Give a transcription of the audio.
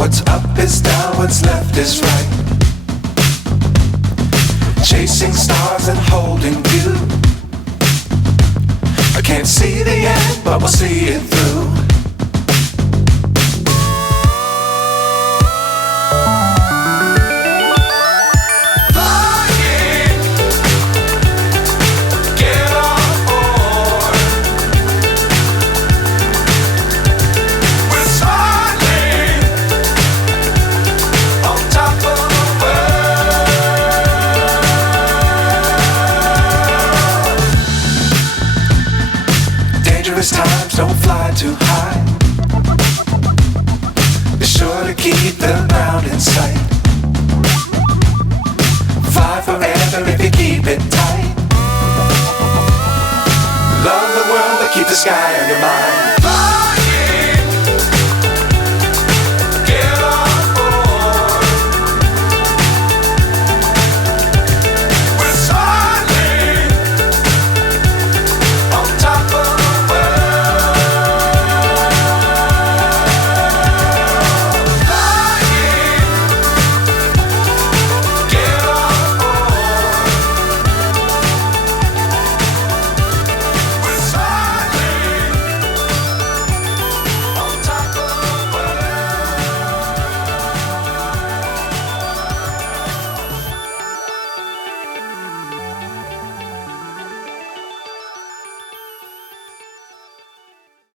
What's up is down, what's left is right. Chasing stars and holding you. I can't see the end, but we'll see it through. Dangerous times, don't fly too high. Be sure to keep the ground in sight. Fly forever if you keep it tight. Love the world, but keep the sky on your mind.